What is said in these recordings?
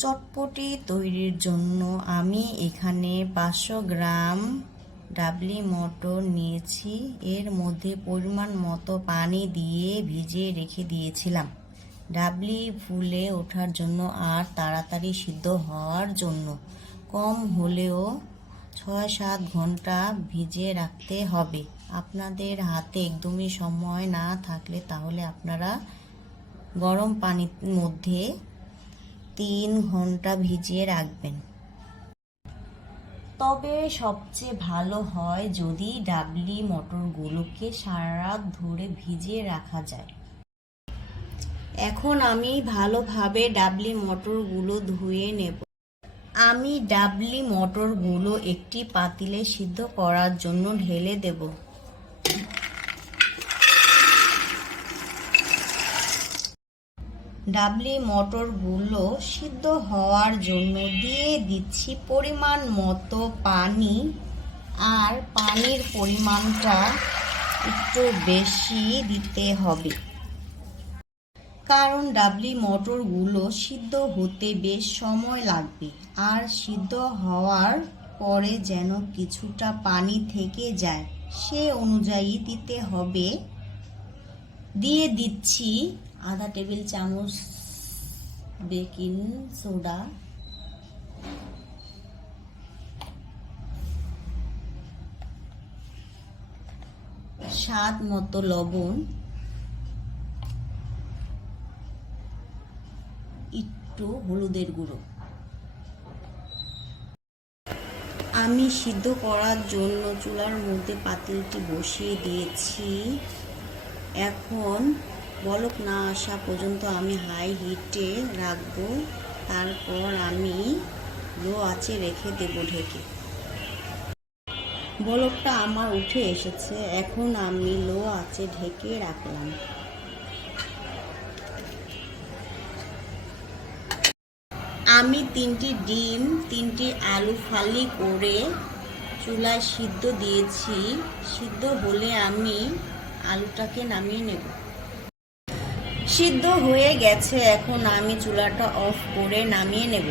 চটপটি তৈরির জন্য আমি এখানে পাঁচশো গ্রাম ডাবলি মটর নিয়েছি। এর মধ্যে পরিমাণ মতো পানি দিয়ে ভিজিয়ে রেখে দিয়েছিলাম। ডাবলি ফুলে ওঠার জন্য আর তাড়াতাড়ি সিদ্ধ হওয়ার জন্য কম হলেও ছয় সাত ঘণ্টা ভিজিয়ে রাখতে হবে। আপনাদের হাতে একদমই সময় না থাকলে তাহলে আপনারা গরম পানির মধ্যে তিন ঘণ্টা ভিজিয়ে রাখবেন। তবে সবচেয়ে ভালো হয় যদি ডাবলি মটরগুলোকে সারা রাত ধরে ভিজিয়ে রাখা যায়। এখন আমি ভালোভাবে ডাবলি মটরগুলো ধুয়ে নেব। আমি ডাবলি মটরগুলো একটি পাতিলে সিদ্ধ করার জন্য ঢেলে দেব। ডাবলি মটরগুলো সিদ্ধ হওয়ার জন্য দিয়ে দিচ্ছি পরিমাণ মতো পানি। আর পানির পরিমাণটা একটু বেশি দিতে হবে। কারণ ডাবলি মটরগুলো সিদ্ধ হতে বেশ সময় লাগবে। আর সিদ্ধ হওয়ার পরে যেন কিছুটা পানি থেকে যায়, সে অনুযায়ী দিতে হবে। দিয়ে দিচ্ছি আধা টেবিল চামচ বেকিং সোডা। স্বাদ মতো লবণ। একটু হলুদের গুঁড়ো। আমি সিদ্ধ করার জন্য চুলার মধ্যে পাতিলটি বসিয়ে দিয়েছি। এখন বলক না আসা পর্যন্ত আমি হাই হিটে রাখব। তারপর আমি লো আঁচে রেখে দেব ঢেকে। বলকটা আমার উঠে এসেছে। এখন আমি লো আঁচে ঢেকে রাখলাম। আমি তিনটি ডিম, তিনটি আলু ফালি করে চুলায় সিদ্ধ দিয়েছি। সিদ্ধ হলে আমি আলুটাকে নামিয়ে নেব। সিদ্ধ হয়ে গেছে। এখন আমি চুলাটা অফ করে নামিয়ে নেব।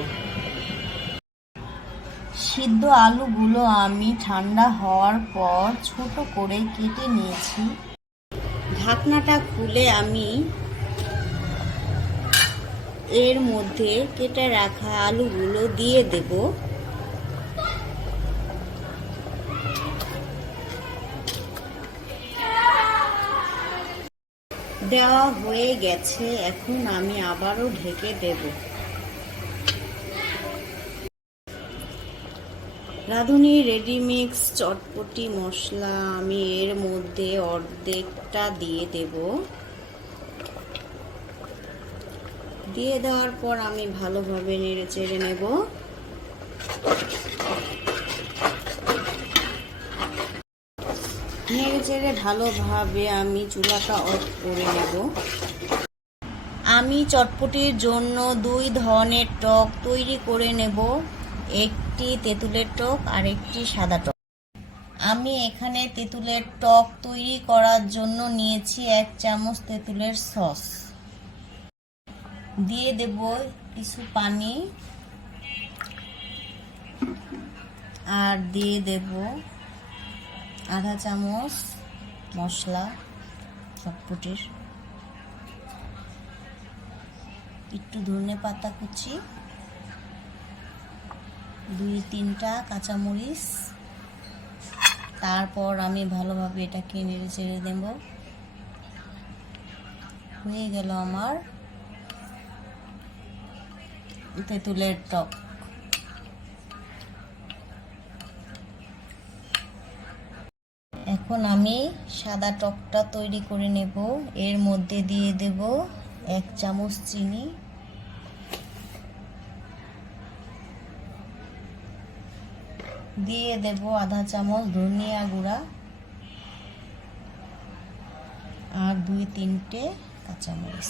সিদ্ধ আলুগুলো আমি ঠান্ডা হওয়ার পর ছোট করে কেটে নিয়েছি। ঢাকনাটা খুলে আমি এর মধ্যে কেটে রাখা আলুগুলো দিয়ে দেব। দেওয়া হয়ে গেছে, এখন আমি আবারও ঢেকে দেব। রাঁধুনি রেডিমিক্স চটপটি মশলা আমি এর মধ্যে অর্ধেকটা দিয়ে দেবো। দিয়ে দেওয়ার পর আমি ভালোভাবে নেড়ে চেড়ে নেব। নেড়ে চেড়ে ভালোভাবে আমি চুলাটা অফ করে নেব। আমি চটপটির জন্য দুই ধরনের টক তৈরি করে নেব। একটি তেঁতুলের টক আর একটি সাদা টক। আমি এখানে তেঁতুলের টক তৈরি করার জন্য নিয়েছি এক চামচ তেঁতুলের সস। দিয়ে দেব কিছু পানি। আর দিয়ে দেব আধা চামচ মশলা, চটপটির একটু ধনে পাতা কুচি, দুই তিনটা কাঁচামরিচ। তারপর আমি ভালোভাবে এটাকে নেড়ে চেড়ে দেব। হয়ে গেল আমার তেঁতুলের টক। এখন আমি সাদা টকটা তৈরি করে নেব। এর মধ্যে দিয়ে দেব এক চামচ চিনি। দিয়ে দেব আধা চামচ ধনিয়া গুঁড়া আর দুই তিনটে কাঁচামরিচ।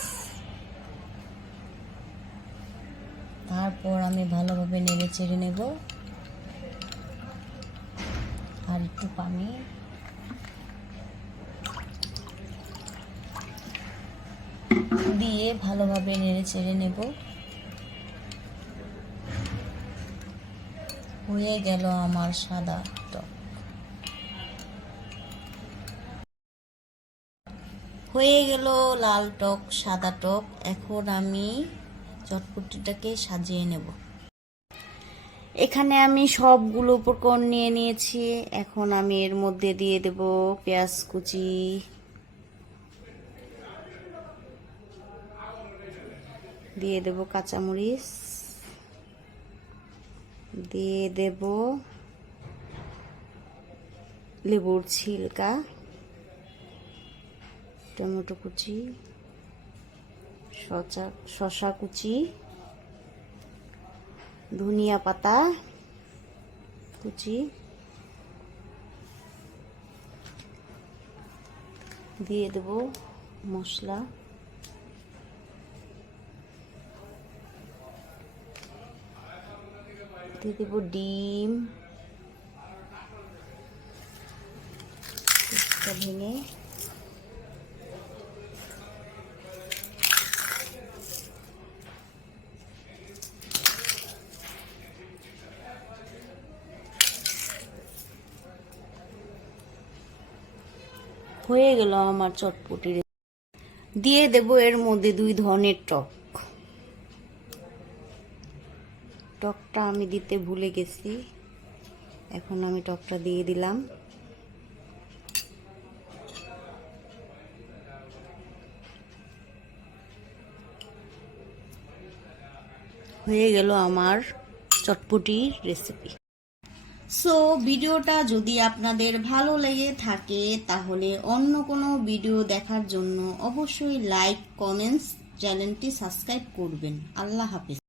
তারপর আমি ভালোভাবে নেড়ে চেড়ে নেব। আর একটু পানি। দিয়ে ভালোভাবে নেড়ে চেড়ে নেব। হয়ে গেল আমার সাদা টক। হয়ে গেল লাল টক, সাদা টক। এখন আমি চটপটিটাকে সাজিয়ে নেব। এখানে আমি সবগুলো উপকরণ নিয়ে নিয়েছি। এখন আমি এর মধ্যে দিয়ে দেব পেঁয়াজ কুচি দিয়ে দেব কাঁচামরিচ। দিয়ে দেব লেবুর ছিলকা, টমেটো কুচি শসা শশা কুচি, ধনিয়া পাতা কুচি। দিয়ে দেব মশলা। দিয়ে দেব ডিম। ভেঙে। হয়ে গেল আমার চটপটি দিয়ে দেব এর মধ্যে দুই ধরনের টক। টকটা আমি দিতে ভুলে গেছি। এখন আমি টকটা দিয়ে দিলাম। হয়ে গেল আমার চটপটির রেসিপি সো ভিডিওটা যদি আপনাদের ভালো লেগে থাকে, তাহলে অন্য কোনো ভিডিও দেখার জন্য অবশ্যই লাইক কমেন্টস চ্যানেলটি সাবস্ক্রাইব করবেন। আল্লাহ হাফিজ।